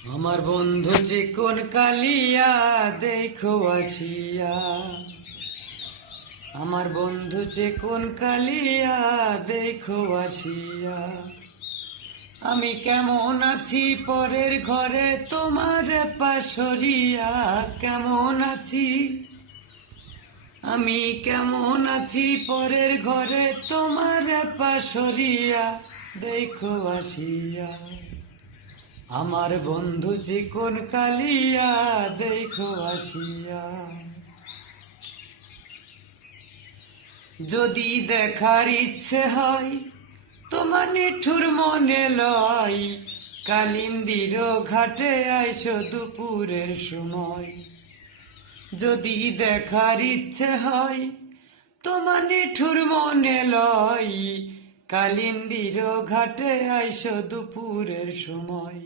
আমার বন্ধু চিকন কালিয়া দেখো আসিয়া, আমার বন্ধু চিকন কালিয়া দেখো আসিয়া। আমি কেমন আছি পরের ঘরে তোমার পাশরিয়া, কেমন আছি আমি কেমন আছি পরের ঘরে তোমার পাশরিয়া দেখো আসিয়া। আমার বন্ধু চিকন কালিয়া দেখো আসিয়া। যদি দেখার ইচ্ছে হয় তোমার নিঠুর মনে লয়, কালিন্দির ঘাটে আইসো দুপুরের সময়। যদি দেখার ইচ্ছে হয় তোমার নিঠুর মনে লয়, কালিন্দির ঘাটে আইসো দুপুরের সময়।